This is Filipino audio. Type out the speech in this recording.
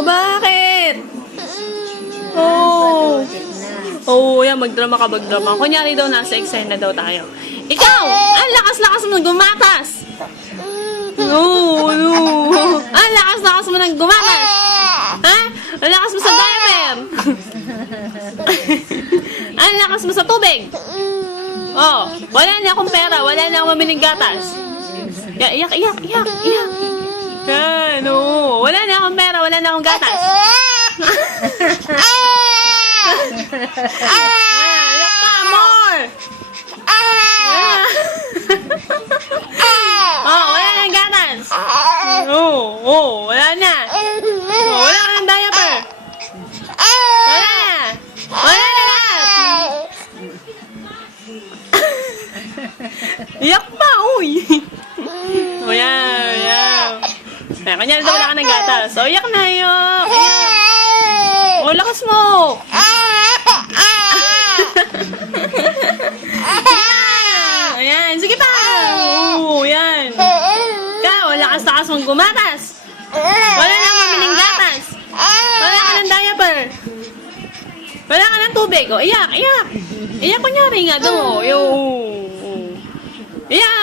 Oh, bakit? Oh. Oh, yan, magdrama ka, magdrama. Kunyari daw, nasa eksena daw tayo. Ikaw! Ang lakas-lakas mo nang gumatas! No, no. Ang lakas-lakas mo nang gumatas! Ha? Ang lakas mo sa diaper! Ang lakas mo sa tubig! Oh, wala na akong pera, wala na akong mamiling gatas. Iyak, iyak, iyak, iyak. Yan, no. Wala na akong pera, wala na akong gatas. Iyak pa, more! Oh, wala na ang gatas. Wala na. Wala ka ng diaper. Wala na. Wala na lahat. Iyak pa, uy. O yan, yan. Kaya kanya na wala ka ng gatas. O, iyak na, iyak. Iyak. O, lakas mo. Ayan, sige pa. Oo, yan. Ikaw, lakas-lakas mong gumatas. Wala na akong mamiling gatas. Wala ka ng diaper. Wala ka ng tubig. O, iyak, iyak. Iyak kunyari nga daw. Iyak.